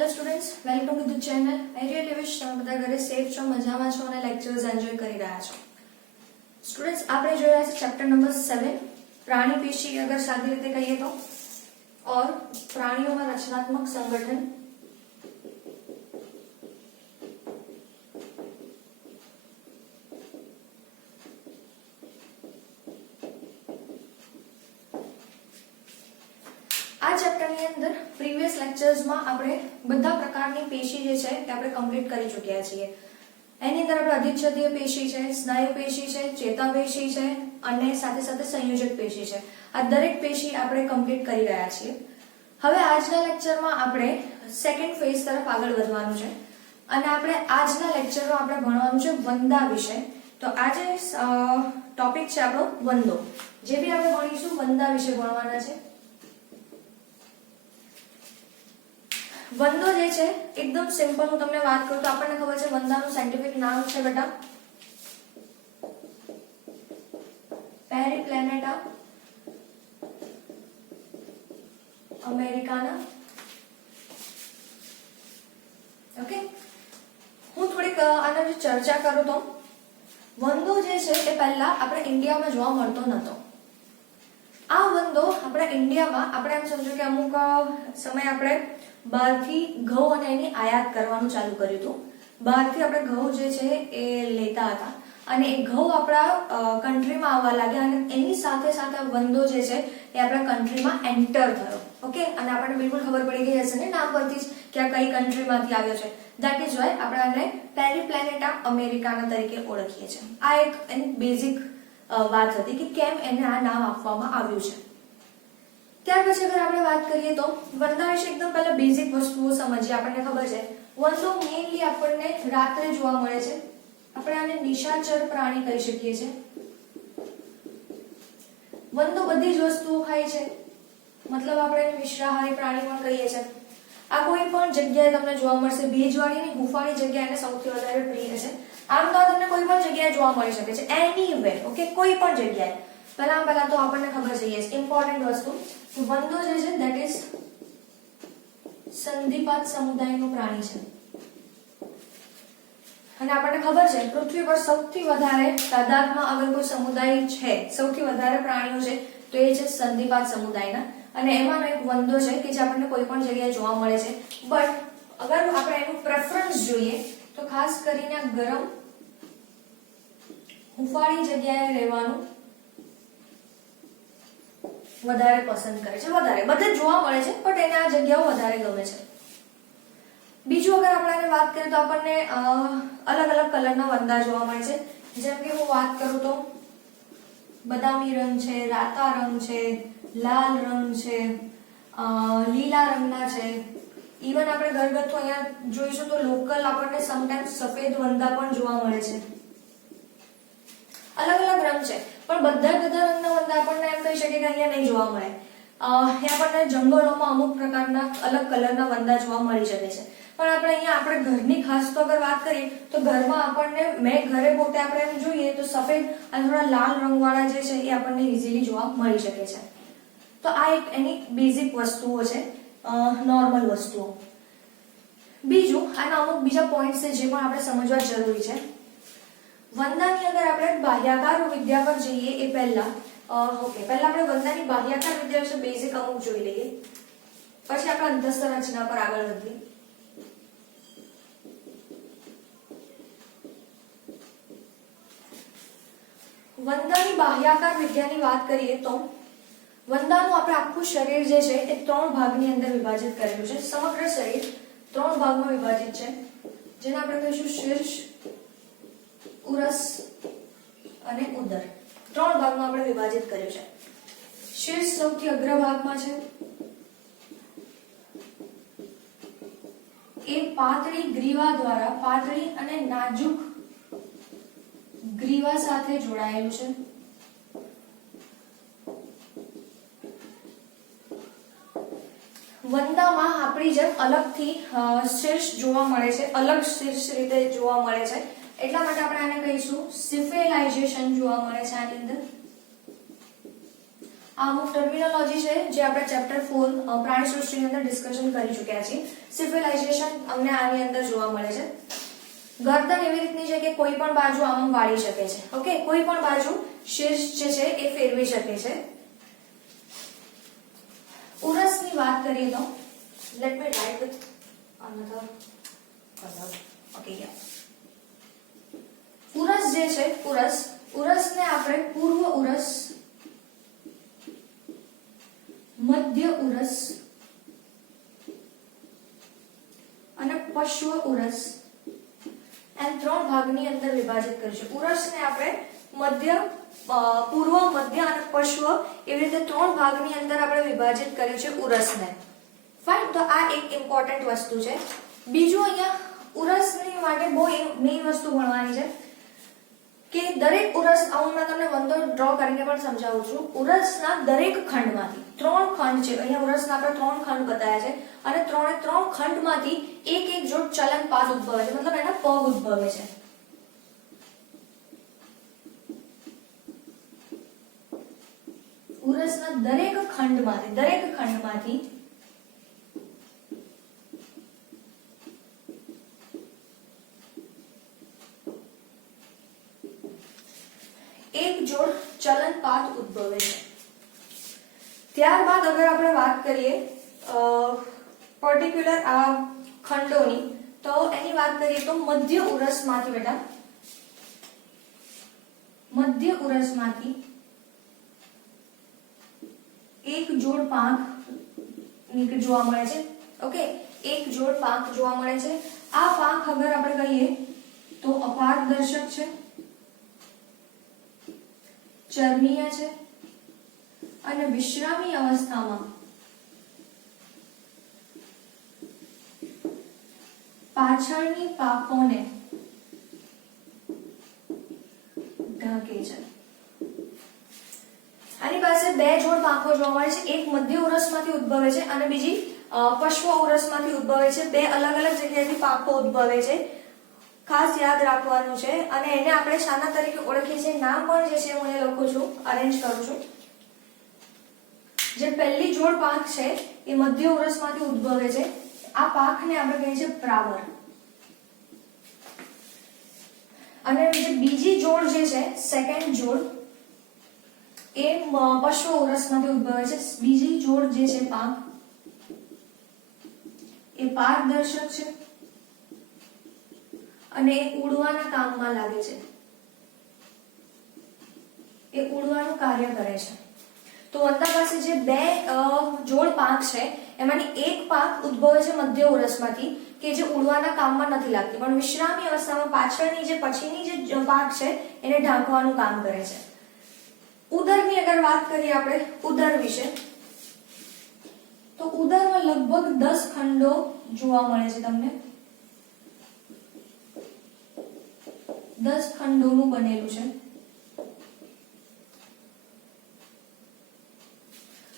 Hello students, welcome to the channel. I really wish તમે બધા ઘરે સેફ છો, મજામાં છો અને લેક્ચર્સ એન્જોય કરી રહ્યા છો. સ્ટુડન્ટ્સ, આપણે જોઈ રહ્યા છે ચેપ્ટર નંબર 7 प्राणी पेशी, अगर सादी रीते कहिए तो, और प्राणियों में रचनात्मक संगठन. આ ચેપ્ટરની અંદર પ્રીવિયસ લેક્ચર્સમાં આપણે બધા પ્રકારની પેશી જે છે તે આપણે કમ્પ્લીટ કરી ચૂક્યા છીએ. એની અંદર આપણે અધિચ્છદીય પેશી છે, સ્નાયુ પેશી છે, ચેતાપેશી છે અને સાથે સાથે સંયોજક પેશી છે. આ દરેક પેશી આપણે કમ્પ્લીટ કરી રહ્યા છીએ. હવે આજના લેક્ચરમાં આપણે સેકન્ડ ફેઝ તરફ આગળ વધવાનું છે અને આપણે આજના લેક્ચરમાં આપણે ભણવાનું છે વંદા વિશે. તો આજે ટોપિક છે આપણો વંદો. જે બી આપણે ભણીશું વંદા વિશે ભણવાના છે. વંદો જે છે એકદમ સિમ્પલ, હું તમને વાત કરું તો આપણને ખબર છે વંદાનું સાયન્ટિફિક નામ છે બેટા પેરીપ્લેનેટા અમેરિકાના. ઓકે, હું થોડીક આના વિશે ચર્ચા કરું તો વંદો જે છે એ પહેલા આપણે ઇન્ડિયામાં જોવા મળતો નતો. આ વંદો આપણા ઇન્ડિયામાં આપણે એમ સમજો કે અમુક સમય આપણે બહારથી ઘઉં અને એની આયાત કરવાનું ચાલુ કર્યું હતું. બહારથી આપણે ઘઉં જે છે એ લેતા હતા અને એ ઘઉં આપણા કન્ટ્રીમાં આવવા લાગ્યા અને એની સાથે સાથે વંદો જે છે એ આપણા કન્ટ્રીમાં એન્ટર થયો. ઓકે, અને આપણને બિલકુલ ખબર પડી ગઈ હશે ને નામ પરથી જ કે આ કઈ કન્ટ્રીમાંથી આવ્યો છે. દેટ ઇઝ વાય આપણે આને પેરીપ્લેનેટા અમેરિકાના તરીકે ઓળખીએ છીએ. આ એક એની બેઝિક વાત હતી કે કેમ એને આ નામ આપવામાં આવ્યું છે. ત્યાર પછી અગર આપણે વાત કરીએ તો વંદા વિશે એકદમ પહેલા બેઝિક વસ્તુઓ સમજીએ. આપણને ખબર છે વંદો મેઇનલી આપણને રાત્રે જોવા મળે છે. આપણે આને નિશાચર પ્રાણી કહી શકીએ છીએ. વંદો બધી જ વસ્તુઓ ખાય છે, મતલબ આપણે મિશ્રાહારી પ્રાણી પણ કહીએ છીએ. આ કોઈ પણ જગ્યાએ તમને જોવા મળશે. ભેજવાળી અને હુંફાળી જગ્યા એને સૌથી વધારે પ્રિય છે. આમ તો તમને કોઈ પણ જગ્યાએ જોવા મળી શકે છે, એનીવેર. ઓકે, કોઈ પણ જગ્યાએ. પહેલા તો આપણને ખબર છે યસ ઇમ્પોર્ટન્ટ વસ્તુ, વંદો જે છે ધેટ ઇઝ સંધિપાત સમુદાયનું પ્રાણી છે. અને આપણને ખબર છે પૃથ્વી પર સૌથી વધારે તાદાદમાં અગર કોઈ સમુદાય છે, સૌથી વધારે પ્રાણીઓ છે તો એ છે સંધિપાત સમુદાયના. અને એમાંનો એક વંદો છે કે જે આપણને કોઈ પણ જગ્યાએ જોવા મળે છે. બટ અગર આપણે એનું પ્રેફરન્સ જોઈએ તો ખાસ કરીને ગરમ હુંફાળી જગ્યાએ રહેવાનું વધારે પસંદ કરે છે. વધારે બધે જોવા મળે છે પણ એને આ જગ્યાઓ વધારે ગમે છે. બીજું અગર આપણે વાત કરીએ તો આપણને અલગ અલગ કલરના વંદા જોવા મળે છે. જેમ કે હું વાત કરું તો બદામી રંગ છે, રાતા રંગ છે, લાલ રંગ છે, લીલા રંગના છે. ઇવન આપણે ઘરગથ્થુ અહીંયા જોઈશું તો લોકલ આપણને સમટાઈમ્સ સફેદ વંદા પણ જોવા મળે છે. અલગ અલગ રંગ છે પણ બધા રંગના વંદા આપણને એમ કહી શકીએ કે અહીંયા નહીં જોવા મળે. આપણને જંગલોમાં અમુક પ્રકારના અલગ કલરના વંદા જોવા મળી શકે છે. પણ આપણે અહીંયા આપણે ઘરની ખાસ તો અગર વાત કરીએ તો ઘરમાં આપણને મેં ઘરે પોતે આપણે એમ જોઈએ તો સફેદ અને થોડા લાલ રંગવાળા જે છે એ આપણને ઇઝીલી જોવા મળી શકે છે. તો આ એક એની બેઝિક વસ્તુઓ છે, નોર્મલ વસ્તુઓ. બીજું આના અમુક બીજા પોઈન્ટ્સ છે જે પણ આપણે સમજવા જરૂરી છે. વંદાની અગર આપણે બાહ્યાકાર વિદ્યા પર જઈએ એ પહેલા આપણે વંદાની બાહ્યાકાર વિદ્યા વિશે બેઝિક અમુક જોઈ લઈએ, પછી આપણે અંતસ્થ રચના પર આગળ વધીએ. વંદાની બાહ્યાકાર વિદ્યાની વાત કરીએ તો વંદાનું આપણે આખું શરીર જે છે એ 3 ભાગની અંદર વિભાજિત કરેલું છે. સમગ્ર શરીર 3 ભાગમાં વિભાજિત છે, જેને આપણે કહીશું શીર્ષ, ઉરસ અને ઉદર. 3 ભાગમાં આપણે વિભાજિત કર્યું છે. શીર્ષ સૌથી અગ્રભાગમાં છે. એ પાતળી ગ્રીવા દ્વારા પાતળી અને નાજુક ગ્રીવા સાથે જોડાયેલું છે. વંદામાં આપણી જેમ અલગથી શીર્ષ જોવા મળે છે, અલગ શીર્ષ રીતે જોવા મળે છે. એટલા માટે આપણે આને કહીશું સિફેલાઇઝેશન જોવા મળે છે આની અંદર. આ અમુક ટર્મિનોલોજી છે જે આપણે ચેપ્ટર 4 પ્રાણી સૃષ્ટિની અંદર ડિસ્કશન કરી ચૂક્યા છીએ. સિવિલાઇઝેશન અમને આની અંદર જોવા મળે છે. ગરદન એવી રીતની છે કે કોઈ પણ બાજુ આમ વાળી શકે છે. ઓકે, કોઈ પણ બાજુ શીર્ષ જે છે એ ફેરવી શકે છે. ઉરસની વાત કરીએ તો let me write with another colour. Okay, yeah ઉરસ જે છે ઉરસને આપણે પૂર્વ ઉરસ, મધ્ય ઉરસ અને પશ્વ ઉરસ એમ 3 ભાગની અંદર વિભાજિત કરીશું. ઉરસને આપણે પૂર્વ, મધ્ય અને પશ્વ એવી રીતે 3 ભાગની અંદર આપણે વિભાજિત કર્યું છે ઉરસને. ફાઇન, તો આ એક ઇમ્પોર્ટન્ટ વસ્તુ છે. બીજું અહીંયા ઉરસની માટે બહુ મેઇન વસ્તુ ભણવાની છે કે દરેક ઉરસ, હું તમને વંદો ડ્રો કરીને પણ સમજાવું છું. ઉરસના દરેક ખંડમાંથી 3 ખંડ છે. અહીંયા ઉરસના આપણે 3 ખંડ બતાવ્યા છે અને 3 ખંડમાંથી એક જોડ ચલન પાદ ઉદ્ભવે છે, મતલબ એના પગ ઉદ્ભવે છે. ઉરસના દરેક ખંડમાંથી એક જોડ ચલન પાદ ઉદ્ભવે છે. ત્યારબાદ અગર આપણે વાત કરીએ પર્ટિક્યુલર આ ખંડોની, તો એની વાત કરીએ તો મધ્ય ઉરસમાંથી એક જોડ પાંખ જોવા મળે છે. ઓકે, એક જોડ પાંખ જોવા મળે છે. આ પાંખ અગર આપણે કહીએ તો અપારદર્શક છે, ચર્મીય છે અને વિશ્રામી અવસ્થામાં પાછળની પાંખોને ઢાંકે છે. આની પાસે 2 જોડ પાંખો જોવા મળે છે. એક મધ્ય ઉરસમાંથી ઉદ્ભવે છે અને બીજી પશ્વ ઉરસમાંથી ઉદ્ભવે છે. 2 અલગ અલગ જગ્યાએથી પાંખો ઉદ્ભવે છે. ખાસ યાદ રાખવાનું છે. અને એને આપણે શાના તરીકે ઓળખીએ છીએ, નામ પણ જે છે હું એ લખું છું, અરેન્જ કરું છું. જે પહેલી જોડ પાંખ છે એ મધ્ય ઉરસમાંથી ઉદ્ભવે છે. આ પાંખને આપણે કહીએ છીએ પ્રાવર. અને જે બીજી જોડ જે છે, સેકન્ડ જોડ, એ પશ્વ ઉરસમાંથી ઉદ્ભવે છે. બીજી જોડ જે છે પાંખ એ પારદર્શક છે અને એ ઉડવાના કામમાં લાગે છે, એ ઉડવાનું કાર્ય કરે છે. તો વંદા પાસે જે 2 જોડ પાંખ છે એમાંની એક પાંખ ઉદ્ભવે છે મધ્ય ઉરસમાંથી કે જે ઉડવાના કામમાં નથી લાગતી, પણ વિશ્રામી અવસ્થામાં પાછળની જે પછીની જે પાંખ છે એને ઢાંકવાનું કામ કરે છે. ઉદરની અગર વાત કરીએ આપણે ઉદર વિશે, તો ઉદરમાં લગભગ 10 ખંડો જોવા મળે છે. તમને 10 ખંડોનું બનેલું છે.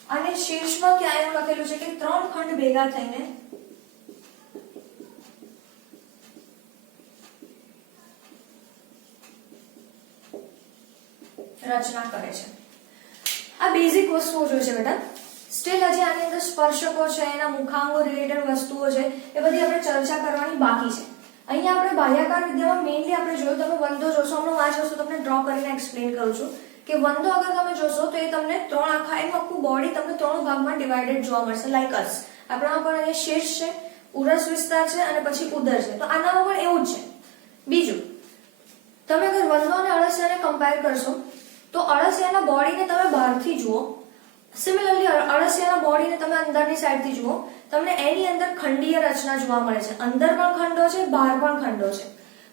અને શીર્ષમાં ક્યાં એવું લખેલું છે કે 3 ખંડ ભેગા થઈને રચના કરે છે. આ બેઝિક વસ્તુઓ જોઈએ છે બેટા. સ્ટીલ હજી આની અંદર સ્પર્શકો છે, એના મુખાંગો રિલેટેડ વસ્તુઓ છે, એ બધી આપણે ચર્ચા કરવાની બાકી છે. અહીંયા આપણે બાહ્યાકાર વિદ્યામાં મેઇનલી આપણે જોયું, તમે વંદો જોશો, હમણાં આ જ વસ્તુ તમને ડ્રો કરીને એક્સપ્લેન કરું છું કે વંદો અગર તમે જોશો તો એ તમને 3 આખા એનું આખું બોડી તમને 3 ભાગમાં ડિવાઇડેડ જોવા મળશે. લાઈક અસ આપણામાં પણ અહીંયા શીર્ષ છે, ઉરસ વિસ્તાર છે અને પછી ઉદર છે. તો આનામાં પણ એવું જ છે. બીજું, તમે અગર વંદો અને અળસિયાને કમ્પેર કરશો તો અળસિયાના બોડીને તમે બહારથી જુઓ, સિમિલરલી અળસિયાના બોડીને તમે અંદરની સાઈડથી જુઓ, તમને એની અંદર ખંડીય રચના જોવા મળે છે. અંદર પણ ખંડો છે, બહાર પણ ખંડો છે.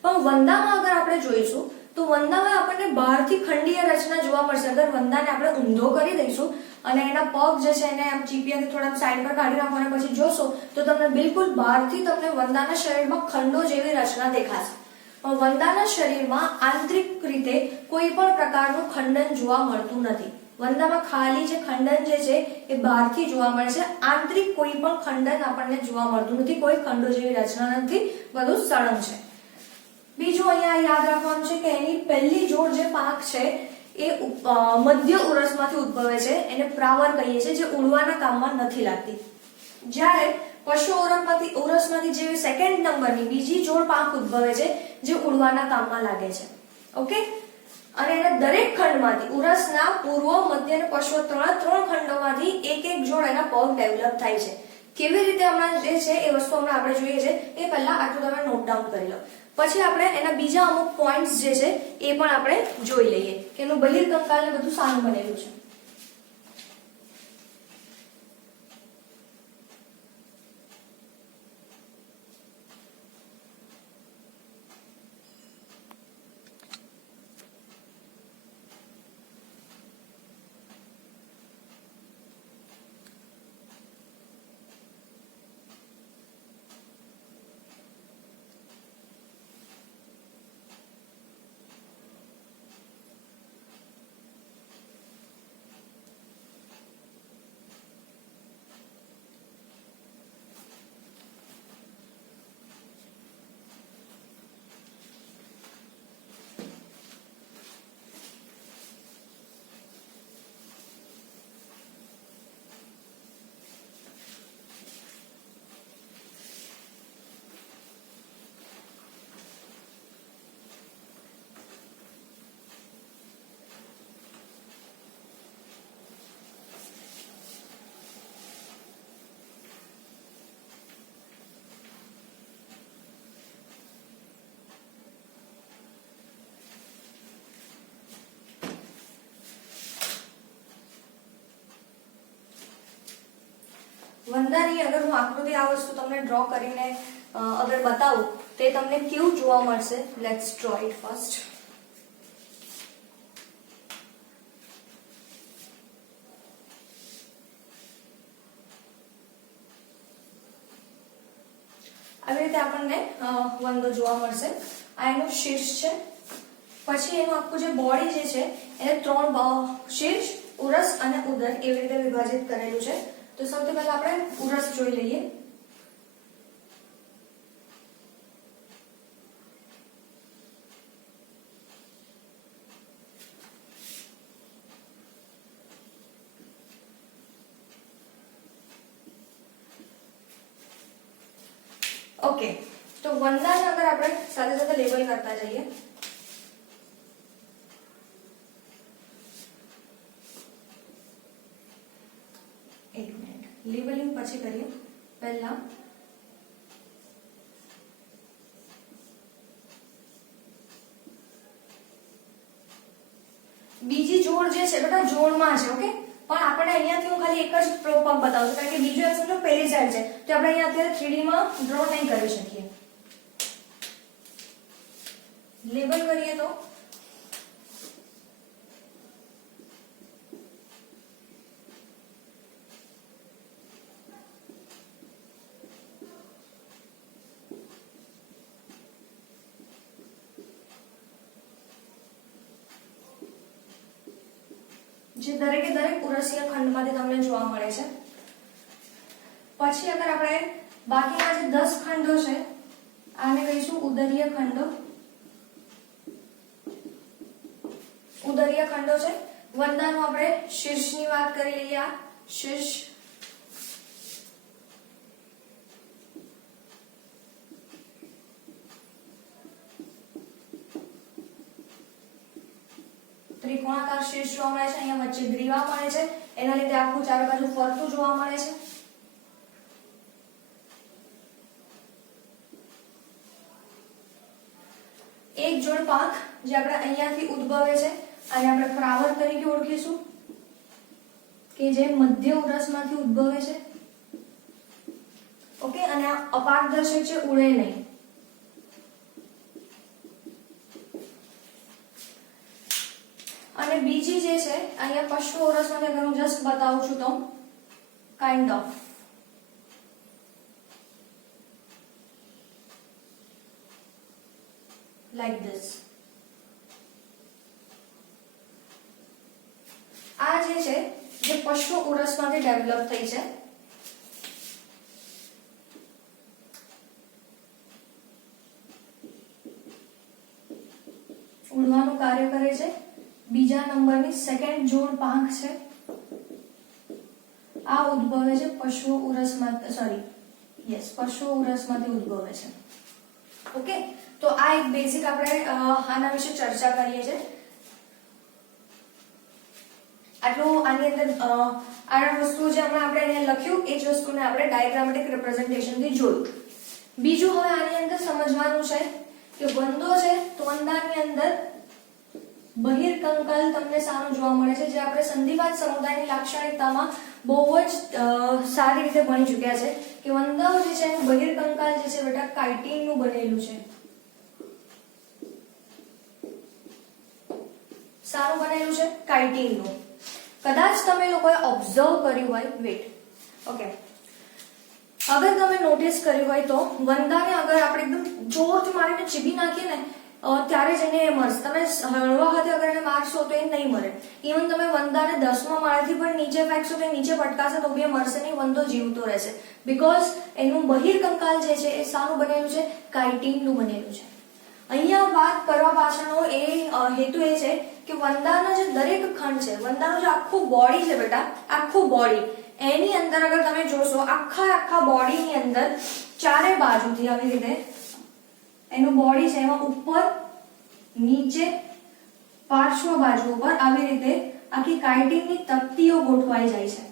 પણ વંદામાં અગર આપણે જોઈશું તો વંદામાં આપણને બહારથી ખંડીય રચના જોવા મળશે. અગર વંદાને આપણે ઊંધો કરી દઈશું અને એના પગ જે છે એને આમ ચીપિયાથી થોડા સાઈડ પર કાઢી નાખો અને પછી જોશો તો તમને બિલકુલ બહારથી તમને વંદાના શરીરમાં ખંડો જેવી રચના દેખાશે. પણ વંદાના શરીરમાં આંતરિક રીતે કોઈ પણ પ્રકારનું ખંડન જોવા મળતું નથી. વંદામાં ખાલી જે ખંડન જે છે એ બહારથી જોવા મળે છે. આંતરિક કોઈ પણ ખંડન આપણને જોવા મળતું નથી, કોઈ ખંડો જેવી રચના નથી, બધું સળંગ છે. બીજું અહીંયા યાદ રાખવાનું છે કે એની પહેલી જોડ જે પાંખ છે એ મધ્ય ઉરસમાંથી ઉદ્ભવે છે, એને પ્રાવર કહીએ છીએ, જે ઉડવાના કામમાં નથી લાગતી. જ્યારે પશ્વ ઉરસમાંથી જે સેકન્ડ નંબરની બીજી જોડ પાંખ ઉદ્ભવે છે, જે ઉડવાના કામમાં લાગે છે. ઓકે, અને એના દરેક ખંડમાંથી ઉરસના પૂર્વ, મધ્ય અને પશ્વ ત્રણ ખંડોમાંથી એક એક જોડ એના પગ ડેવલપ થાય છે. કેવી રીતે હમણાં જે છે એ વસ્તુ હમણાં આપણે જોઈએ છે, એ પહેલા આટલું તમે નોટ ડાઉન કરી લો. પછી આપણે એના બીજા અમુક પોઈન્ટ્સ જે છે એ પણ આપણે જોઈ લઈએ કે એનું બહિર્કંકાલ ને બધું સારું બનેલું છે. વંદાની અગર હું આકૃતિ આ વસ્તુ તમને ડ્રો કરીને અગર બતાવું તો એ તમને કેવું જોવા મળશે? Let's draw it first. આવી રીતે આપણને વંદો જોવા મળશે. આ એનું શીર્ષ છે. પછી એનું આખું જે બોડી જે છે એને ત્રણ શીર્ષ, ઉરસ અને ઉદર એવી રીતે વિભાજિત કરેલું છે. તો સૌથી પહેલા આપણે ઉરસ જોઈ લઈએ. ઓકે, તો વંદાને અગર આપણે સાથે સાથે લેબલ કરતા જઈએ. લેબલિંગ પછી કરીએ. પહેલા બીજી જોડ જે છે બેટા જોડમાં છે. ઓકે, પણ આપણે અહીંયાથી હું ખાલી એક જ પગ બતાવું છું, કારણ કે બીજું એક સમજો પહેલી સાઈડ છે, તો આપણે અહીંયા અત્યારે 3D માં ડ્રો નહીં કરી શકીએ. લેબલ કરીએ તો જે દરેકે દરેક ઉરસીય ખંડમાંથી તમને જોવા મળે છે. પછી અગર આપણે બાકીના જે 10 ખંડો છે આને કહીશું ઉદરીય ખંડો. ઉદરીય ખંડો છે. વંદાનું આપણે શીર્ષની વાત કરી લઈએ. આ શીર્ષ, ત્રિકોણાકાર શીર્ષ જોવા મળે છે. અહીંયા વચ્ચે ગ્રીવા મળે છે, એના લીધે આખું ચારે બાજુ ફરતું જોવા મળે છે. એક જોડ પાંખ જે આપણે અહીંયાથી ઉદ્ભવે છે અને આપણે પ્રાવર તરીકે ઓળખીશું, કે જે મધ્ય ઉરસમાંથી ઉદ્ભવે છે. ઓકે, અને આ અપારદર્શક છે, ઉડે નહીં. અને બીજી જે છે અહીંયા પશ્વ ઉરસમાંથી અગર હું જસ્ટ બતાવું છું તો કાઇન્ડ ઓફ લાઈક ધીસ. આ જે છે જે પશ્વ ઉરસમાંથી ડેવલપ થઈ છે. ઉડવાનું કાર્ય કરે છે. બીજા નંબરની સેકન્ડ જોડ પાંખ છે આ ઉદ્ભવે છે પશ્વ ઉરસમાં, સોરી યસ પશ્વ ઉરસમાંથી ઉદ્ભવે છે. ઓકે, તો આ એક બેઝિક આપણે આના વિશે ચર્ચા કરીએ છીએ. આટલું આની અંદર આ વસ્તુ જે હમણાં આપણે અહીંયા લખ્યું એ જ વસ્તુને આપણે ડાયાગ્રામેટિક રિપ્રેઝન્ટેશનથી જોયું. બીજું હવે આની અંદર સમજવાનું છે કે વંદો છે તો વંદાની અંદર બહિર્કંકાલ તમને સારું જોવા મળે છે, જે આપણે સંધિવાત સમુદાયની લાક્ષણિકતામાં બહુ જ સારી રીતે ભણી ચૂક્યા છે કે વંદાઓ જે છે એનું બહિર્કંકાલ જે છે બેટા કાઇટિનનું બનેલું છે. સારું બનેલું છે કાઇટિનનું. કદાચ તમે લોકોએ ઓબ્ઝર્વ કર્યું હોય, વેટ, ઓકે, અગર તમે નોટિસ કર્યું હોય તો વંદાને અગર આપણે એકદમ જોરથી મારીને ચીબી નાખીએ ને ત્યારે જ એને મરશે. તમે હળવા હાથે અગર એને મારશો તો એ નહીં મરે. ઇવન તમે વંદાને 10મા માળેથી પણ નીચે ફેંકશો તો નીચે પટકાશે તો બી મરશે નહીં, વંદો જીવતો રહેશે. બીકોઝ એનું બહિર્કંકાલ જે છે એ શાનું બનેલું છે? કાઇટિનનું બનેલું છે. અહીંયા વાત કરવા પાછળનો એ હેતુ એ છે કે વંદાનો જે દરેક ખંડ છે, વંદાનું જે આખું બોડી છે બેટા, આખું બોડી, એની અંદર અગર તમે જોશો આખા બોડીની અંદર ચારે બાજુથી આવી રીતે એનું બોડી છે એમાં ઉપર નીચે પાર્શ્વ બાજુ ઉપર આવી રીતે આખી કાઇટિનની તકતીઓ ગોઠવાઈ જાય છે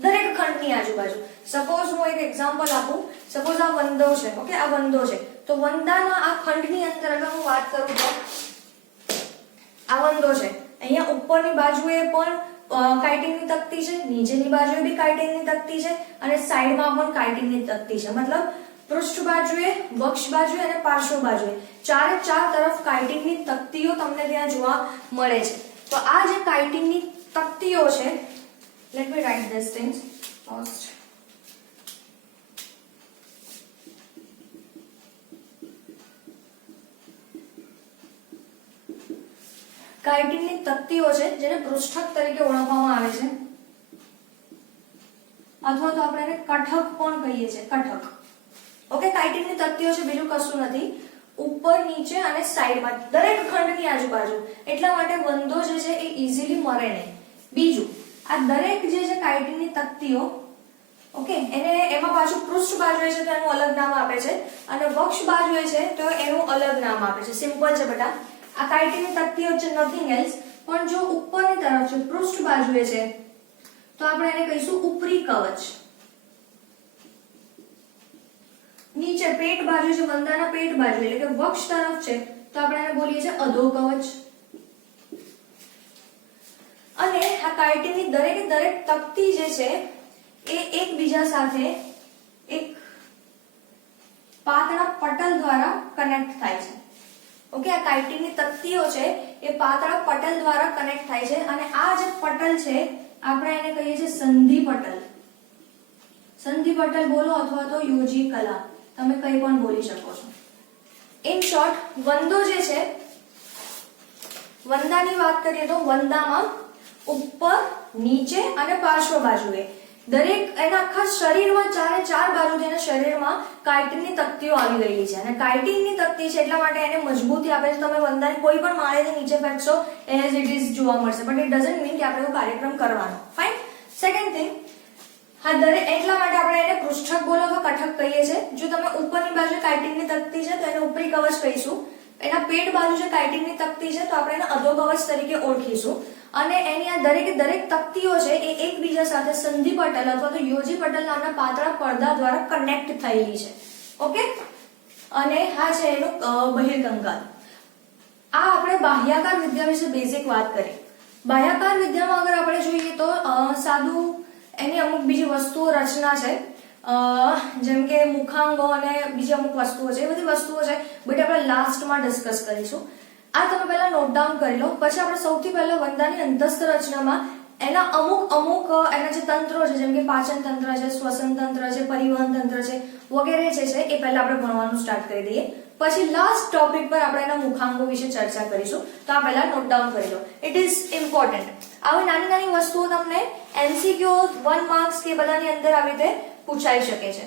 દરેક ખંડની આજુબાજુ. સપોઝ હું એક એક્ઝામ્પલ આપું. સપોઝ આ વંદો છે, ઓકે, આ વંદો છે તો વંદાના આ ખંડની અંદર અગર હું વાત કરું તો આ વંદો છે, અહીંયા ઉપરની બાજુએ પણ કાઇટિનની તકતી છે, નીચેની બાજુએ બી કાઇટિનની તકતી છે અને સાઈડમાં પણ કાઇટિનની તકતી છે. મતલબ પૃષ્ઠ બાજુએ, વક્ષ બાજુએ અને પાર્શ્વ બાજુએ ચારે ચાર તરફ કાઇટિનની તકતીઓ તમને ત્યાં જોવા મળે છે. તો આ જે કાઇટિનની તકતીઓ છે, let me write this things first. કાઇટિનની તકતીઓ છે જેને પૃષ્ઠક તરીકે ઓળખવામાં આવે છે અથવા તો આપણે એને કઠક પણ કહીએ છીએ, કઠક. ઓકે, કાઇટિનની તકતીઓ છે, બીજું કશું નથી. ઉપર, નીચે અને સાઈડમાં દરેક ખંડની આજુબાજુ. એટલા માટે વંદો જે છે એ ઈઝીલી મરે નહીં. બીજું, આ દરેક જે છે કાઇટિનની તકતીઓ, ઓકે, એને એમાં પાછું પૃષ્ઠ બાજુએ છે તો એનું અલગ નામ આપે છે અને વક્ષ બાજુએ છે તો એનું અલગ નામ આપે છે. સિમ્પલ છે બેટા. આ કાઇટિનની તકતીઓ છે નથિંગ એલ્સ. પણ જો ઉપરની તરફ છે, પૃષ્ઠ બાજુએ છે તો આપણે એને કહીશું ઉપરી કવચ. નીચે પેટ બાજુ છે, વંદાના પેટ બાજુ એટલે કે વક્ષ તરફ છે તો આપણે એને બોલીએ છીએ અધો કવચ. અને આ કાઇટિનની દરેક તકતી જે છે એ એકબીજા સાથે એક પાતળા પટલ દ્વારા કનેક્ટ થાય છે. ઓકે, આ કાઇટિનની તકતીઓ છે એ પાતળા પટલ દ્વારા કનેક્ટ થાય છે અને આ જે પટલ છે આપણે એને કહીએ છીએ સંધિ પટલ. સંધિ પટલ બોલો અથવા તો યોજી કલા, તમે કંઈ પણ બોલી શકો છો. ઇન શોર્ટ, વંદો જે છે, વંદાની વાત કરીએ તો વંદામાં ઉપર, નીચે અને પાર્શ્વ બાજુએ દરેક એના આખા શરીરમાં ચારે ચાર બાજુથી એના શરીરમાં કાઇટિનની તકતીઓ આવી ગયેલી છે અને કાઇટિનની તકતી છે એટલા માટે એને મજબૂતી આપે છે. તમે વંદાને કોઈ પણ માળેથી નીચે ફેંકશો એઝ ઇટ ઇઝ જોવા મળશે, બટ ઇટ ડઝન્ટ મીન કે આપણે એવો કાર્યક્રમ કરવાનો. ફાઇન. સેકન્ડ થિંગ, હા, દરેક એટલા માટે આપણે એને પૃષ્ઠક બોલો તો કઠક કહીએ છીએ. જો તમે ઉપરની બાજુ કાઇટિનની તકતી છે તો એને ઉપરી કવચ કહીશું. એના પેટ બાજુ જે કાઇટિનની તકતી છે તો આપણે એને અધો કવચ તરીકે ઓળખીશું. અને એની આ દરેક તકતીઓ છે એ એકબીજા સાથે સંધિ પટલ અથવા તો યોજી પટલ નામના પાતળા પડદા દ્વારા કનેક્ટ થયેલી છે. ઓકે, અને હા છે એનું બહિર્કંકાલ. આ આપણે બાહ્યાકાર વિદ્યા વિશે બેઝિક વાત કરી. બાહ્યાકાર વિદ્યામાં અગર આપણે જોઈએ તો સાદું એની અમુક બીજી વસ્તુઓ રચના છે, જેમ કે મુખાંગો અને બીજી અમુક વસ્તુઓ છે. એ બધી વસ્તુઓ છે બટ આપણે લાસ્ટમાં ડિસ્કસ કરીશું. આ તમે પહેલા નોટ ડાઉન કરી લો. પછી આપણે સૌથી પહેલા વંદાની અંતસ્થ રચનામાં એના અમુક એના જે તંત્રો છે, જેમ કે પાચન તંત્ર છે, શ્વસન તંત્ર છે, પરિવહન તંત્ર છે વગેરે જે છે એ પહેલા આપણે ભણવાનું સ્ટાર્ટ કરી દઈએ. પછી લાસ્ટ ટોપિક પર આપણે એના મુખાંગો વિશે ચર્ચા કરીશું. તો આ પહેલા નોટ ડાઉન કરી લો, ઇટ ઇઝ ઇમ્પોર્ટન્ટ. આવી નાની વસ્તુઓ તમને MCQ 1 માર્ક્સ કે બધાની અંદર આવી રીતે પૂછાઈ શકે છે.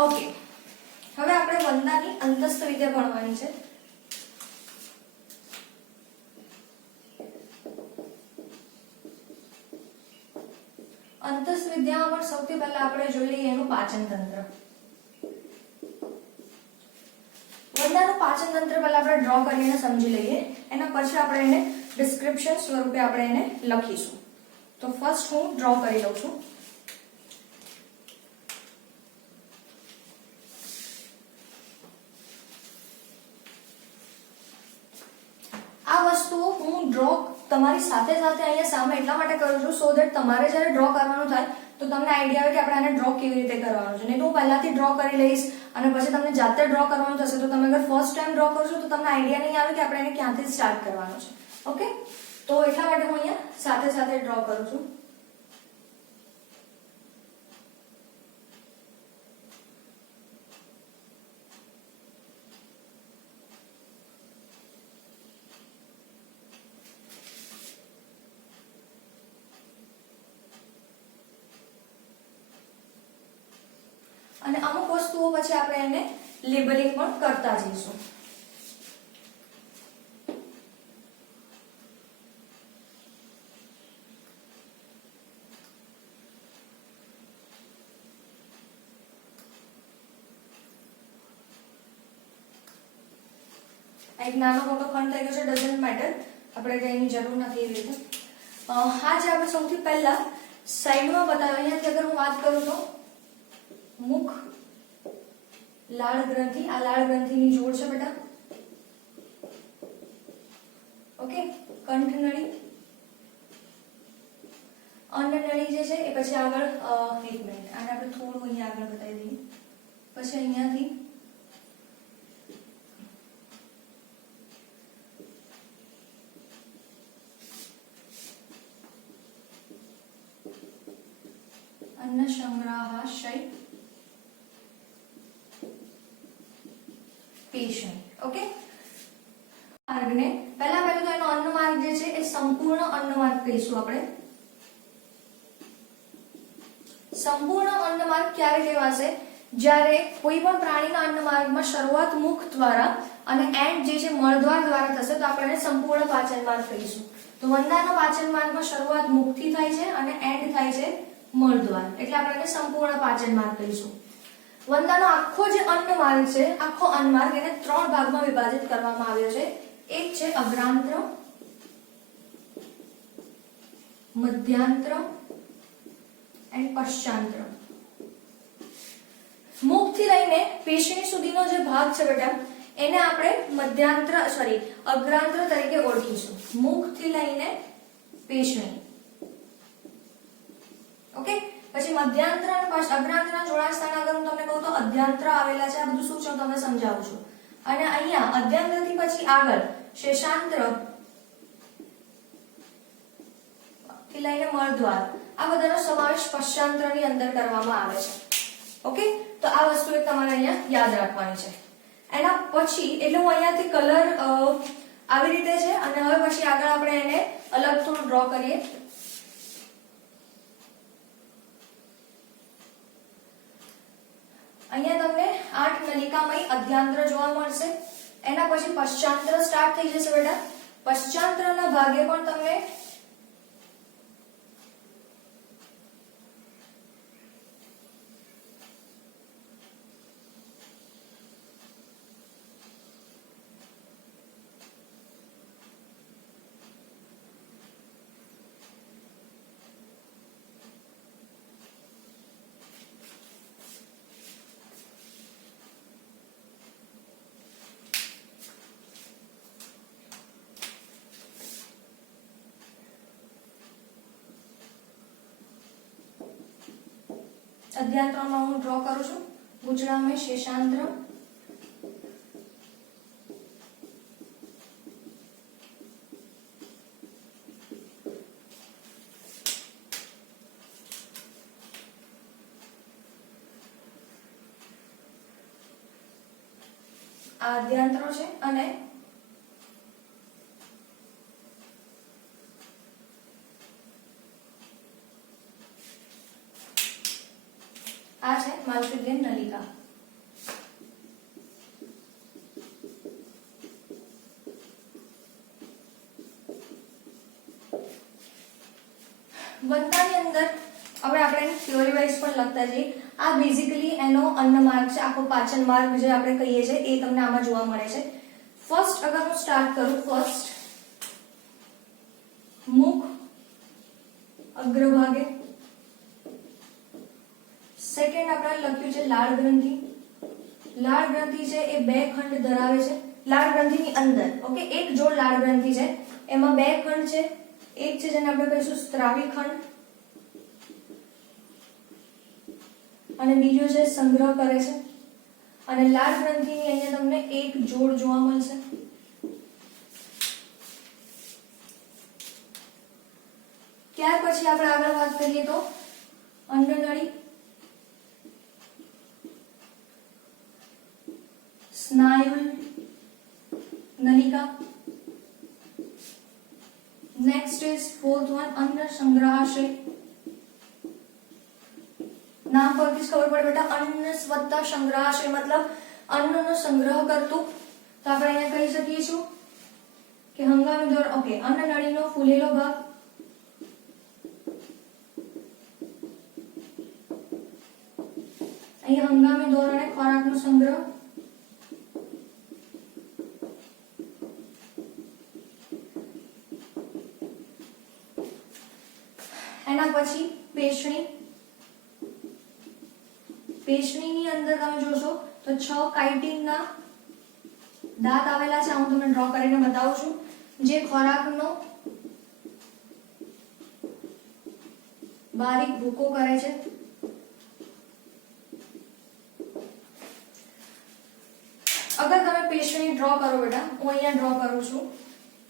ઓકે, હવે આપણે વંદાની અંતસ્થ વિદ્યા ભણવાની છે. અંતસ્થ વિદ્યામાં પણ સૌથી પહેલા આપણે જોઈ લઈએ એનું પાચન તંત્ર. વંદાનું પાચન તંત્ર પહેલા આપણે ડ્રો કરીને સમજી લઈએ, એના પછી આપણે એને ડિસ્ક્રિપ્શન સ્વરૂપે આપણે એને લખીશું. તો ફર્સ્ટ હું ડ્રો કરી લઉં છું. આ વસ્તુઓ હું ડ્રો તમારી સાથે સાથે અહીંયા સામે એટલા માટે કરું છું સો ધેટ તમારે જ્યારે ડ્રો કરવાનું થાય તો તમને આઈડિયા આવે કે આપણે આને ડ્રો કેવી રીતે કરવાનું છે. નહીં તો હું પહેલાથી ડ્રો કરી લઈશ અને પછી તમને જાતે ડ્રો કરવાનું થશે તો તમે અગર ફર્સ્ટ ટાઈમ ડ્રો કરશો તો તમને આઈડિયા નહીં આવે કે આપણે એને ક્યાંથી સ્ટાર્ટ કરવાનું છે. ઓકે, તો એટલા માટે હું અહીંયા સાથે સાથે ડ્રો કરું છું. અને અમુક વસ્તુઓ પછી આપણે એને લેબલિંગ પણ કરતા જઈશું. એક નાનો મોટો ખંડ થઈ ગયો છે, ડઝન્ટ મેટર, આપણે કઈ એની જરૂર નથી એવી રીતે. હા, જે આપણે સૌથી પહેલા સાઈડમાં બતાવ્યું, અહીંયાથી અગર હું વાત કરું તો મુખ, લાળ ગ્રંથિ, આ લાળ ગ્રંથિની જોડ છે બેટા. ઓકે, કંઠનળી, અન્નનળી જે છે એ પછી આગળ, એક મિનિટ આને આપણે થોડું અહીંયા આગળ બતાવી દઈએ. પછી અહીંયાથી અન્ન સંગ્રહાશય પેશી. ઓકે, માર્ગને પહેલા તો એનો અન્ન માર્ગ જે છે એ સંપૂર્ણ અન્ન માર્ગ કહીશું આપણે. સંપૂર્ણ અન્ન માર્ગ ક્યારે કહેવાશે? જ્યારે કોઈ પણ પ્રાણીના અન્ન માર્ગમાં શરૂઆત મુખ દ્વારા અને એન્ડ જે છે મળદ્વાર દ્વારા થશે તો આપણે એને સંપૂર્ણ પાચન માર્ગ કહીશું. તો વંદાના પાચન માર્ગમાં શરૂઆત મુખથી થાય છે અને એન્ડ થાય છે મળદ્વાર, એટલે આપણે એને સંપૂર્ણ પાચન માર્ગ કહીશું. વંદાનો આખો જે અન્ન માર્ગ છે, આખો અન્ન માર્ગ એને 3 ભાગમાં વિભાજિત કરવામાં આવ્યો છે. એક છે અગ્રાંત્ર, મધ્યાંત્ર એન્ડ પશ્ચાંત્ર. મુખથી લઈને પેશી સુધીનો જે ભાગ છે બેટા એને આપણે અગ્રાંત્ર તરીકે ઓળખીશું. મુખથી લઈને પેશી. ઓકે, પછી મધ્યાંત્ર અને અગ્રાંત્રના જોડાણ સ્થાન આગળ હું તમને કહું તો અધ્યાંત્ર આવેલા છે. આ બધું શું છે હું તમને સમજાવું છું. અને અહીંયા અધ્યાંત્રથી પછી આગળ શેષાંત્ર થી લઈને મળદ્વાર, આ બધાનો સમાવેશ પશ્ચાંત્રની અંદર કરવામાં આવે છે. ઓકે, તો આ વસ્તુ એક તમારે અહીંયા યાદ રાખવાની છે. એના પછી એટલે હું અહીંયાથી કલર આવી રીતે છે અને હવે પછી આગળ આપણે એને અલગ થોડું ડ્રો કરીએ. અહીંયા તમને 8 નલિકામય અધ્યાંત્ર જોવા મળશે. એના પછી પશ્ચાંત્ર સ્ટાર્ટ થઈ જશે બેટા. પશ્ચાંત્રના ભાગે પણ તમને અધ્યાંત્રમાં હું ડ્રો કરું છું. ગુચડામય શેષાંત્ર, આ અધ્યાંત્રો છે અને આ છે માલપીગન નલિકા. પણ લખતા જઈએ. આ બેઝિકલી એનો અન્ન માર્ગ છે, આખો પાચન માર્ગ જે આપણે કહીએ છીએ એ તમને આમાં જોવા મળે છે. ફર્સ્ટ અગર હું સ્ટાર્ટ કરું, ફર્સ્ટ મુખ અગ્રભાગે, સેકન્ડ આપણે લખ્યું છે લાળ ગ્રંથિ. લાળ ગ્રંથિ છે એ બે ખંડ ધરાવે છે. લાળ ગ્રંથિની અંદર ઓકે એક જોડ લાળ ગ્રંથિ છે, એમાં બે ખંડ છે. એક છે જેને આપણે કહીશું સ્ત્રાવી ખંડ અને બીજો છે સંગ્રહ કરે છે. અને લાળ ગ્રંથિની અહીંયા તમને એક જોડ જોવા મળશે. ત્યાર પછી આપણે આગળ વાત કરીએ તો અન્નનળી, સ્નાયુ નલિકા. નેક્સ્ટ ઇઝ ફોર્થ વન અન્ન સંગ્રહાશય. નામ પરથી જ ખબર પડે બેટા, અન્ન વત્તા સંગ્રહાશય મતલબ અન્નનો સંગ્રહ કરતું. તો આપણે અહીંયા કહી શકીએ છું કે હંગામી દોર. ઓકે, અન્નનળીનો ફૂલેલો ભાગ, અહીંયા હંગામી ધોરણે ખોરાકનો સંગ્રહ. એના પછી પેશણી. પેશણીની અંદર તમે જોશો તો 6 કાઇટિનના દાંત આવેલા છે. હું તમને ડ્રો કરીને બતાવું છું, જે ખોરાકનો બારીક ભૂકો કરે છે. અગર તમે પેશણી ડ્રો કરો બેટા, હું અહીંયા ડ્રો કરું છું.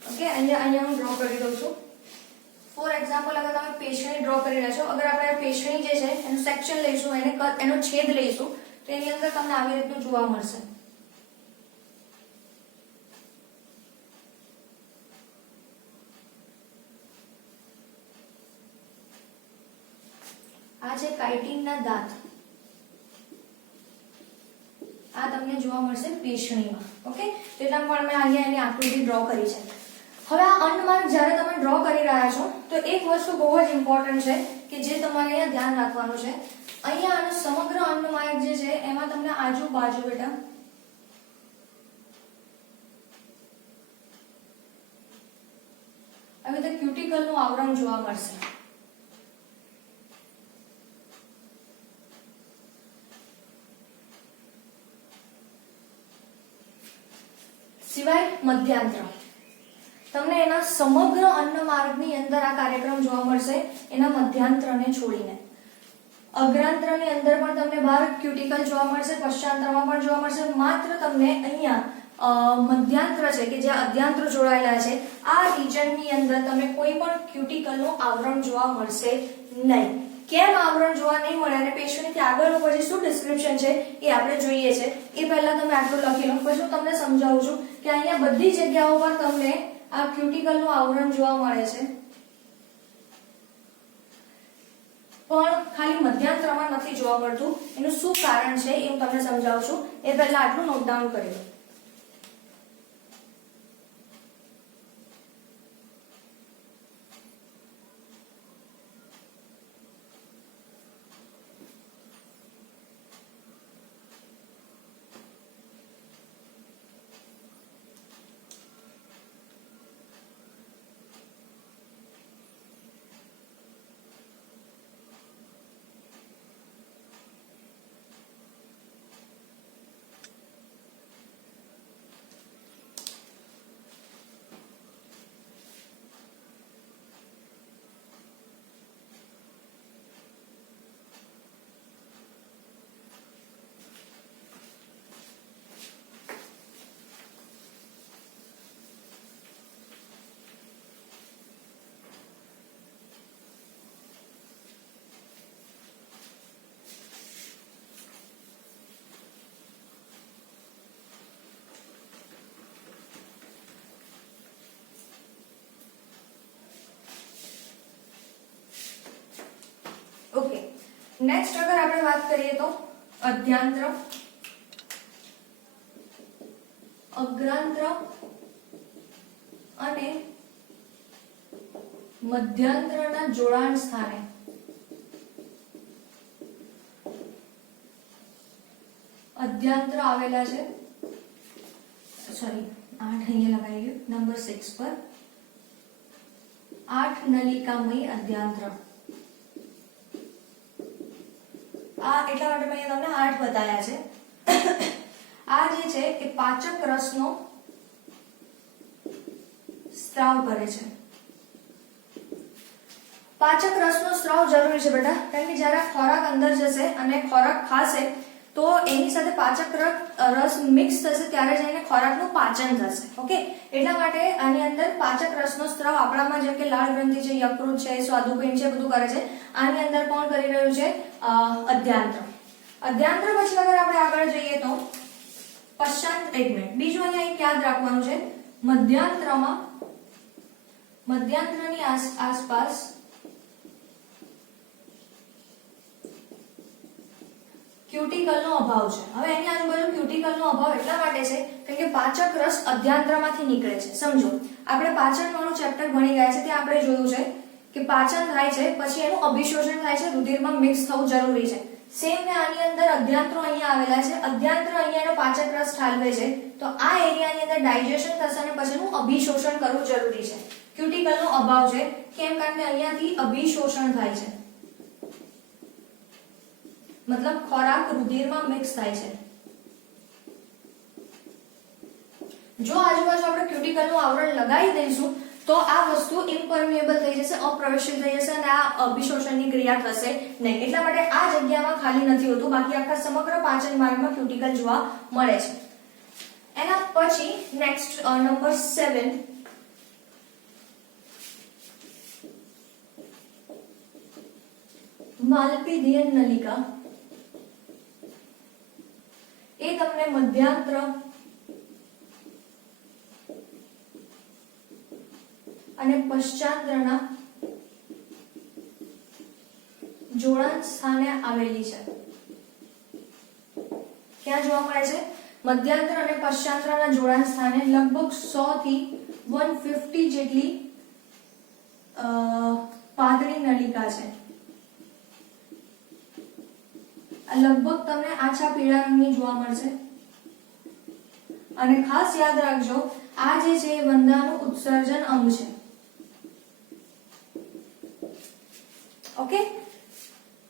ઓકે, અહીંયા હું ડ્રો કરી દઉં છું. ફોર એક્ઝામ્પલ, અગર તમે પેશણી ડ્રો કરી રહ્યા છો, અગર આપણે પેશણી જે છે એનું સેક્શન લઈશું, એનો છેદ લઈશું, તો એની અંદર તમને આવી રીતનું જોવા મળશે. આ છે કાઇટિનના દાંત. આ તમને જોવા મળશે પેશણીમાં. ઓકે, એટલા પણ મેં અહીંયા એની આકૃતિ ડ્રો કરી છે. હવે આ અન્ન માર્ગ જ્યારે તમે ડ્રો કરી રહ્યા છો તો એક વસ્તુ બહુ જ ઇમ્પોર્ટન્ટ છે કે જે તમારે અહીંયા ધ્યાન રાખવાનું છે. અહીંયા આનો સમગ્ર અન્ન માર્ગ જે છે એમાં તમને આજુબાજુ બેટા આવી રીતે ક્યુટિકલનું આવરણ જોવા મળશે. સિવાય મધ્યાંત્ર, તમને એના સમગ્ર અન્ન માર્ગની અંદર આ કાર્યક્રમ જોવા મળશે એના મધ્યાંત્રને છોડીને. અગ્રાંત્રની અંદર પણ તમને બહાર ક્યુટિકલ જોવા મળશે, પશ્ચાંતરમાં પણ જોવા મળશે. માત્ર તમને અહીંયા મધ્યાંત્ર છે કે જ્યાં અધ્યાંત્ર જોડાયેલા છે, આ રીજનની અંદર તમને કોઈ પણ ક્યુટિકલનું આવરણ જોવા મળશે નહીં. કેમ આવરણ જોવા નહીં મળે અને પેશણીથી આગળનું પછી શું ડિસ્ક્રિપ્શન છે એ આપણે જોઈએ છે. એ પહેલા તમે આટલું લખી લો, પછી હું તમને સમજાવું છું કે અહીંયા બધી જગ્યાઓ પર તમને આ ક્યુટિકલનું આવરણ જોવા મળે છે, પણ ખાલી મધ્યાંત્રમાં નથી જોવા મળતું. એનું શું કારણ છે એ હું તમને સમજાવું છું. એ પહેલા આટલું નોટ ડાઉન કરી લો. ઓકે, નેક્સ્ટ અગર આપણે વાત કરીએ તો અધ્યાંત્ર, અગ્રાંત્ર અને મધ્યાંત્રના જોડાણ સ્થાને અધ્યાંત્ર આવેલા છે, સોરી 8 અહીંયા લગાવી ગયું, નંબર 6 પર 8 નલિકામય અધ્યાંત્ર. આ એટલા માટે મેં તમને 8 બતાવ્યા છે. આ જે છે એ પાચક રસનો સ્ત્રાવ કરે છે. પાચક રસનો સ્ત્રાવ જરૂરી છે બેટા, કારણ કે જ્યારે ખોરાક અંદર જશે અને ખોરાક ખાશે તો એની સાથે પાચક રસ મિક્સ થશે ત્યારે જઈને ખોરાકનું પાચન થશે. ઓકે, એટલા માટે આની અંદર પાચક રસનો સ્ત્રાવ આપણામાં જેમ કે લાળ ગ્રંથિ છે, યકૃત છે, સ્વાદુપિંડ છે, બધું કરે છે. આની અંદર કોણ કરી રહ્યું છે? અધ્યાંત્ર. અધ્યાંત્ર પછી અગર આપણે આગળ જઈએ તો પશ્ચાત, એક મિનિટ, બીજું અહીંયા એક યાદ રાખવાનું છે, મધ્યાંત્રની આસપાસ ક્યુટિકલનો અભાવ છે. હવે એની આજુબાજુ ક્યુટિકલનો અભાવ એટલા માટે છે કારણ કે પાચક રસ અધ્યાંત્રમાંથી નીકળે છે. સમજો, આપણે પાચનવાળું ચેપ્ટર ભણી ગયા છે, ત્યાં આપણે જોયું છે કે પાચન થાય છે પછી એનું અભિશોષણ થાય છે, રુધિરમાં મિક્સ થવું જરૂરી છે. સેમ વે આની અંદર અધ્યાંત્રો અહીંયા આવેલા છે, અધ્યાંત્ર અહીંયા એનો પાચક રસ ઠાલવે છે, તો આ એરિયાની અંદર ડાયજેશન થશે અને પછી એનું અભિશોષણ કરવું જરૂરી છે. ક્યુટિકલનો અભાવ છે, કેમ? કારણ કે અહીંયાથી અભિશોષણ થાય છે, મતલબ ખોરાક રુધિરમાં મિક્સ થાય છે. જો આજુબાજુ આપણે ક્યુટિકલનું આવરણ લગાવી દઈશું તો આ વસ્તુ ઇમ્પર્મિએબલ થઈ જશે, અપ્રવેશી થઈ જશે અને આ અભિશોષણની ક્રિયા થશે નહીં. એટલા માટે આ જગ્યામાં ખાલી નથી હોતું, બાકી આખા સમગ્ર પાચન માર્ગમાં ક્યુટિકલ જોવા મળે છે. એના પછી નેક્સ્ટ નંબર 7, માલપીય નલિકા. એ તમને મધ્યાંત્ર અને પશ્ચાંત્રના જોડાણ સ્થાને આવેલી છે. ક્યાં જોવા મળે છે? મધ્યાંત્ર અને પશ્ચાંત્રના જોડાણ સ્થાને લગભગ 100 થી 150 જેટલી પાતળી નલિકા છે. લગભગ તમને આછા પીળા રંગની જોવા મળશે. અને ખાસ યાદ રાખજો, આ જે છે એ વંદાનું ઉત્સર્જન અંગ છે. ઓકે,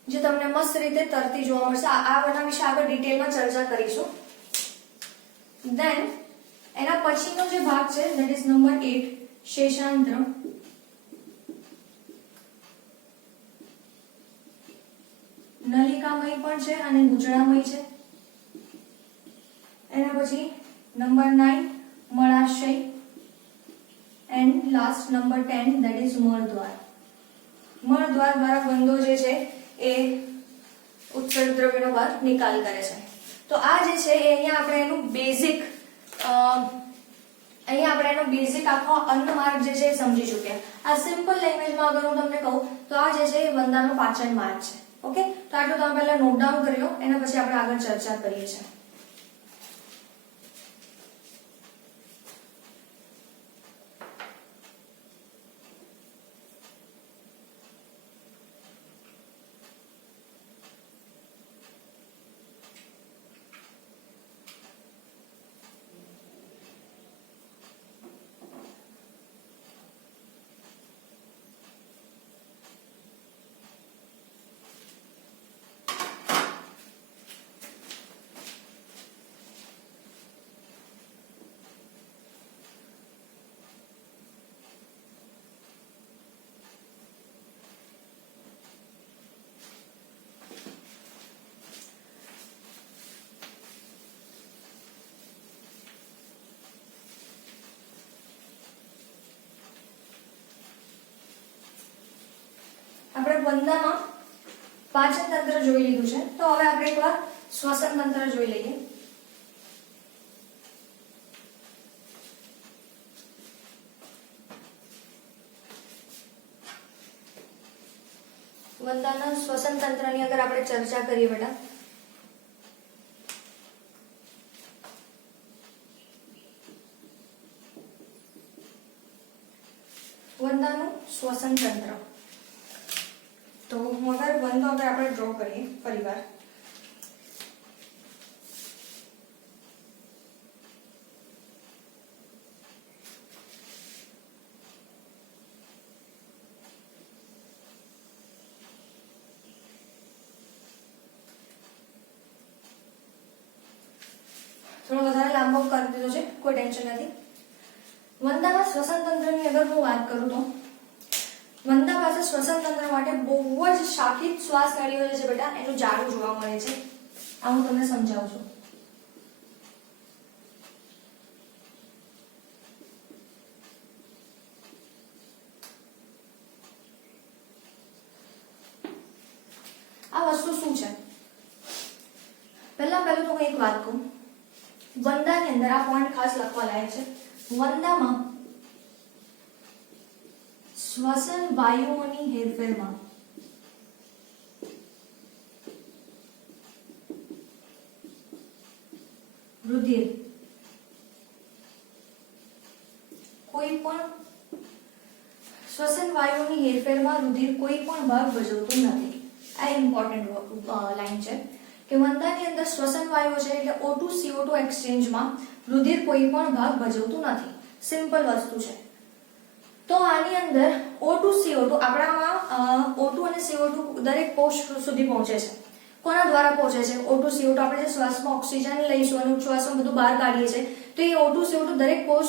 જે તમને મસ્ત રીતે તરતી જોવા મળશે. આના વિશે આગળ ડિટેલમાં ચર્ચા કરીશું. ધેન એના પછીનો જે ભાગ છે ધેટ ઇઝ નંબર 8, શેષાંત્ર. નલિકામય પણ છે અને ગુચડામય છે. એના પછી નંબર 9, મળાશય. And last number 10 that is મળદ્વાર. મળદ્વાર દ્વારા ગંદો જે છે એ ઉત્સર્ગ દ્રવ્યનો બહાર નિકાલ કરે છે. તો આ જે છે એ અહીંયા આપણે એનું બેઝિક આખો અન્નમાર્ગ જે છે એ સમજી ચૂક્યા. આ સિમ્પલ લેંગ્વેજમાં અગર હું તમને કહું તો આ જે છે એ વંદાનો પાચન માર્ગ છે. ઓકે, તો આટલું તમે પહેલા નોટ ડાઉન કરી લો, એના પછી આપણે આગળ ચર્ચા કરીએ છીએ. આપણે વંદામાં પાચન તંત્ર જોઈ લીધું છે, તો હવે આપણે એકવાર શ્વસન તંત્ર જોઈ લઈએ. વંદાના શ્વસન તંત્રની અગર આપણે ચર્ચા કરીએ બેટા, વંદાનું શ્વસન તંત્ર. તો વંદો આપણે ડ્રો કરીએ ફરીવાર. થોડો વધારે લાંબો કરી દીધો છે, કોઈ ટેન્શન નથી. વંદામાં શ્વસન તંત્રની અગર હું વાત કરું તો વંદા પાસે શ્વસન તંત્ર માટે બહુ જ શાખિત શ્વાસ નળીઓ જે છે બેટા એનું જાળું જોવા મળે છે. આ હું તમને સમજાવું છું. આ વસ્તુ શું છે? પહેલું તો હું એક વાત કહું. વંદાની અંદર આ પોઈન્ટ ખાસ લખવા લાયક છે. વંદામાં શ્વસન વાયુઓની હેરફેરમાં રુધિર કોઈ પણ શ્વસન વાયુઓની હેરફેરમાં રુધિર કોઈ પણ ભાગ ભજવતું નથી. આ ઇમ્પોર્ટન્ટ લાઈન છે કે વંદાની અંદર શ્વસન વાયુઓ છે એટલે O2 CO2 એક્સચેન્જમાં રુધિર કોઈ પણ ભાગ ભજવતું નથી. સિમ્પલ વસ્તુ છે. તો આની અંદર O2 CO2 આપણામાં O2 અને CO2 દરેક કોષ સુધી પહોંચે છે. કોના દ્વારા પહોંચે છે? O2 CO2 આપણે જે શ્વાસમાં ઓક્સિજન લઈશું અને ઉચ્છ્વાસમાં બધું બહાર કાઢીએ છીએ તો એ O2 CO2 દરેક કોષ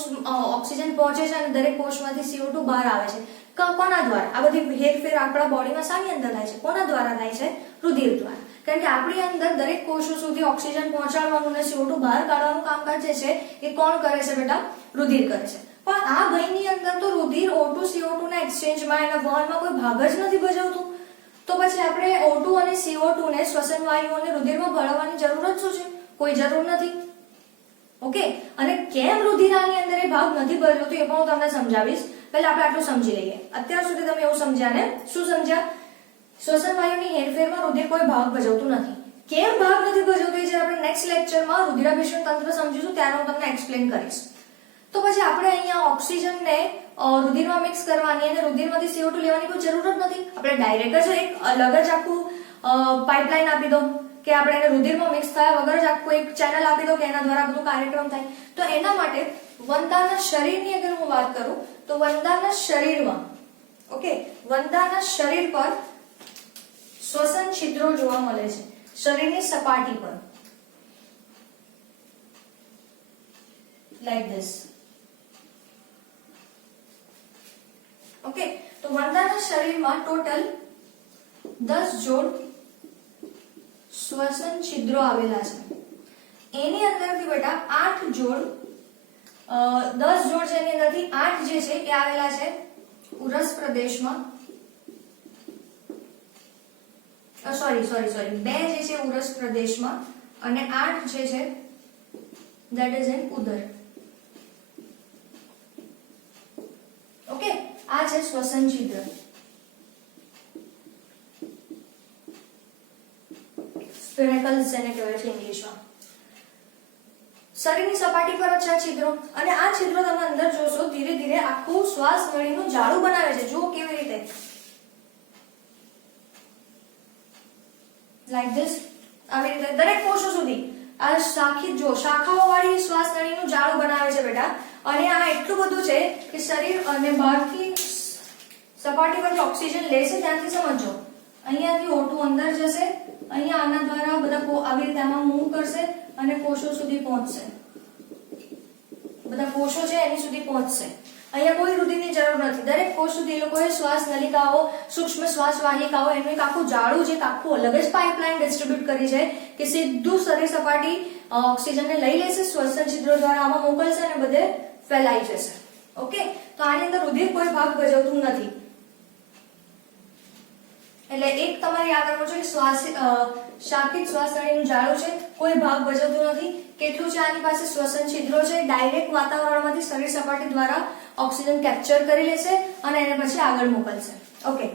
ઓક્સિજન પહોંચે છે અને દરેક કોષમાંથી CO2 બહાર આવે છે. કોના દ્વારા? આ બધી હેરફેર આપણા બોડીમાં શાની અંદર થાય છે? કોના દ્વારા થાય છે? રુધિર દ્વારા. કારણ કે આપણી અંદર દરેક કોષો સુધી ઓક્સિજન પહોંચાડવાનું અને CO2 બહાર કાઢવાનું કામકાજ જે છે એ કોણ કરે છે બેટા? રુધિર કરે છે. પણ આ ભયની અંદર તો રુધિર O2 CO2 ના એક્સચેન્જમાં એના વહનમાં કોઈ ભાગ જ નથી ભજવતું. તો પછી આપણે O2 અને CO2 ને શ્વસન વાયુઓને રુધિરમાં ભળવાની જરૂર જ શું છે? કોઈ જરૂર નથી. ઓકે. અને કેમ રુધિર આની અંદર એ ભાગ નથી ભજવતું એ પણ હું તમને સમજાવીશ. પહેલા આપણે આટલું સમજી લઈએ. અત્યાર સુધી તમે એવું સમજ્યા ને? શું સમજ્યા? શ્વસન વાયુની હેરફેરમાં રુધિર કોઈ ભાગ ભજવતું નથી. કેમ ભાગ નથી ભજવતું એ જ્યારે આપણે નેક્સ્ટ લેક્ચરમાં રુધિરાભિસરણ તંત્ર સમજીશું ત્યારે હું તમને એક્સપ્લેન કરીશ. તો પછી આપણે અહીંયા ઓક્સિજનને રુધિરમાં મિક્સ કરવાની અને રુધિરમાંથી CO2 લેવાની કોઈ જરૂર જ નથી. આપણે ડાયરેક્ટ જ એક અલગ જ આખું પાઇપલાઇન આપી દો કે આપણે એને રુધિરમાં મિક્સ થયા વગર જ આખું એક ચેનલ આપી દો કે એના દ્વારા બધું કાર્યક્રમ થાય. તો એના માટે વંદાના શરીરની અગર હું વાત કરું તો વંદાના શરીરમાં વંદાના શરીર પર શ્વસન છિદ્રો જોવા મળે છે. શરીરની સપાટી પર લાઈક ધીસ. ઓકે. તો વંદાના શરીરમાં ટોટલ 10 જોડ શ્વસન છિદ્રો આવેલા છે. એની અંદરથી બેટા 8 જોડ 10 જોડ છે એની અંદરથી 8 જે છે એ આવેલા છે ઉરસ પ્રદેશમાં. સોરી 2 જે છે ઉરસ પ્રદેશમાં અને 8 જે છે that is in ઉદર. ઓકે. આ છે શ્વસન છિદ્ર. સ્પિરેકલ્સ જેને કહેવાય છે ઇંગ્લિશમાં. શરીરની સપાટી પર છે છિદ્રો અને આ છિદ્રો તમે અંદર જોશો ધીરે ધીરે આખું શ્વાસ નળીનું જાળું બનાવે છે. જુઓ કેવી રીતે. Like this. આવી રીતે દરેક કોષો સુધી આ શાખાઓ વાળી શ્વાસ નળીનું જાળું બનાવે છે બેટા. અને આ એટલું બધું છે કે શરીર અને બહારથી સપાટી પર ઓક્સિજન લેશે ત્યાંથી સમજો અહીંયાથી O2 અંદર જશે, અહીંયા આના દ્વારા બધા આવી રીતે આમાં મૂવ કરશે અને કોષો સુધી પહોંચશે. બધા કોષો છે એની સુધી પહોંચશે. અહીંયા કોઈ રુધિરની જરૂર નથી. દરેક કોષ સુધી એ લોકોએ શ્વાસ નલિકાઓ, સૂક્ષ્મ શ્વાસ વાહિકાઓ એનું એક આખું જાળું છે, આખું અલગ જ પાઇપલાઇન ડિસ્ટ્રીબ્યુટ કરી છે કે સીધું શરીર સપાટી ઓક્સિજનને લઈ લેશે, શ્વસન છિદ્રો દ્વારા આમાં મોકલશે અને બધે ફેલાઈ જશે. ઓકે. તો આની અંદર રુધિર કોઈ ભાગ ભજવતું નથી. એટલે એક તમારે યાદ રાખવું છે કે શાખિત શ્વાસ નળીનું જાળું છે, કોઈ ભાગ ભજવતું નથી. કેટલું છે આની પાસે? શ્વસન છિદ્રો છે. ડાયરેક્ટ વાતાવરણમાંથી શરીર સપાટી દ્વારા ઓક્સિજન કેપ્ચર કરી લેશે અને એને પછી આગળ મોકલશે. ઓકે.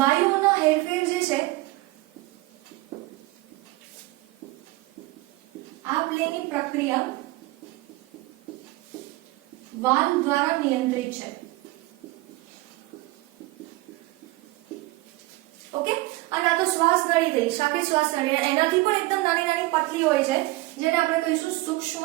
વાયુઓના હેરફેર જે છે આપ લેની પ્રક્રિયા વાલ્વ દ્વારા નિયંત્રિત છે. ઓકે. અને આ તો શ્વાસ નળી થઈ, શાખિત શ્વાસ નળી. એનાથી પણ એકદમ નાની નાની પતલી હોય છે જેને આપણે કહીશું સૂક્ષ્મ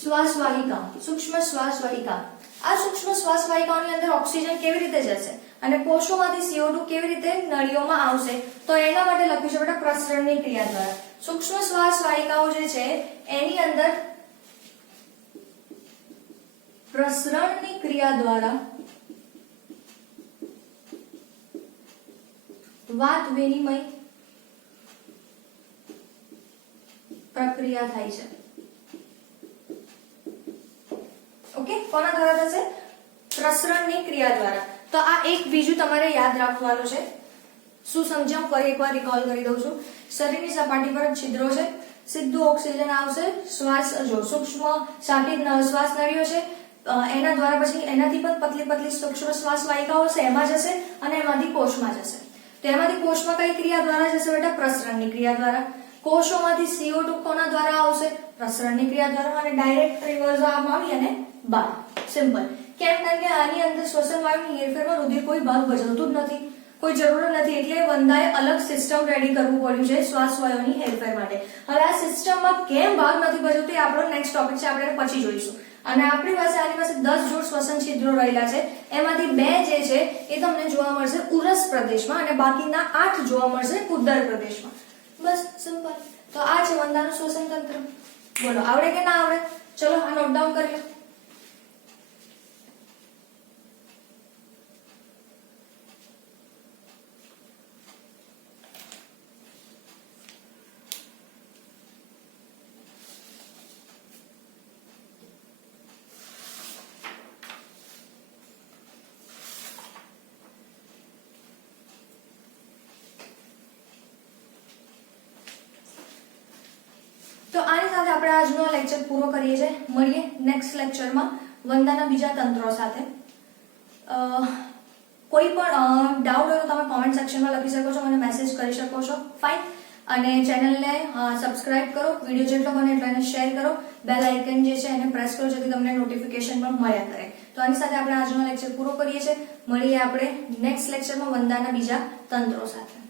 શ્વાસ વાહિકા. સૂક્ષ્મ શ્વાસ વાહિકા. આ સૂક્ષ્મ શ્વાસ વાહિકાઓની અંદર ઓક્સિજન કેવી રીતે જશે? અને કોષોમાંથી CO2 કેવી રીતે નળીઓમાં આવશે તો એના માટે લખ્યું છે બેટા પ્રસરણની ક્રિયા દ્વારા. સૂક્ષ્મ શ્વાસ વાહિકાઓ જે છે એની અંદર પ્રસરણની ક્રિયા દ્વારા વાત વિનિમય પ્રક્રિયા થાય છે. ઓકે, કોના દ્વારા થશે? પ્રસરણની ક્રિયા દ્વારા. તો આ એક બીજું તમારે યાદ રાખવાનું છે. શું સમજાવું ફરી એકવાર રિકોલ કરી દઉં છું. શરીરની સપાટી પર છિદ્રો છે, સીધું ઓક્સિજન આવશે, શ્વાસ જો સૂક્ષ્મ શાખિત શ્વાસ નળીઓ છે એના દ્વારા પછી એનાથી પણ પતલી પતલી સૂક્ષ્મ શ્વાસ વાહિકાઓ છે એમાં જશે અને એમાંથી કોષમાં જશે. તો એમાંથી કોષમાં કઈ ક્રિયા દ્વારા જશે બેટા? પ્રસરણની ક્રિયા દ્વારા. કોષોમાંથી CO2 કોના દ્વારા આવશે? પ્રસરણની ક્રિયા દ્વારા અને ડાયરેક્ટ રિવર્સ આવી અને બહાર. સિમ્પલ. કેમ? કારણ કે આની અંદર શ્વસન વાયુની હેરફેરમાં રુધિર કોઈ ભાગ ભજવતું જ નથી, કોઈ જરૂર નથી, એટલે વંદાએ અલગ સિસ્ટમ રેડી કરવું પડ્યું છે શ્વાસ વાયુની હેરફેર માટે. હવે આ સિસ્ટમમાં કેમ ભાગ નથી ભજવતી આપણો નેક્સ્ટ ટોપિક છે, આપણે પછી જોઈશું. અને આપણી પાસે આની પાસે 10 જોડ શ્વસન છિદ્રો રહેલા છે, એમાંથી 2 જે છે એ તમને જોવા મળશે ઉરસ પ્રદેશમાં અને બાકીના 8 જોવા મળશે ઉદર પ્રદેશમાં. બસ સિમ્પલ. તો આ છે વંદાનું શ્વસન તંત્ર. બોલો આવડે કે ના આવડે? ચલો આ નોટ ડાઉન કરી લો. તો આની સાથે આપણે આજનો લેક્ચર પૂરો કરીએ છીએ. મળીએ નેક્સ્ટ લેક્ચરમાં વંદાના બીજા તંત્રો સાથે. કોઈ પણ ડાઉટ હોય તો તમે કોમેન્ટ સેક્શનમાં લખી શકો છો, મને મેસેજ કરી શકો છો. ફાઇન. અને ચેનલને સબસ્ક્રાઇબ કરો, વિડીયો જેટલો બને એટલો એને શેર કરો, બેલ આઇકન જે છે એને પ્રેસ કરો જેથી તમને નોટિફિકેશન પણ મળ્યા કરે. તો આની સાથે આપણે આજનો લેક્ચર પૂરો કરીએ છીએ. મળીએ આપણે નેક્સ્ટ લેક્ચરમાં વંદાના બીજા તંત્રો સાથે.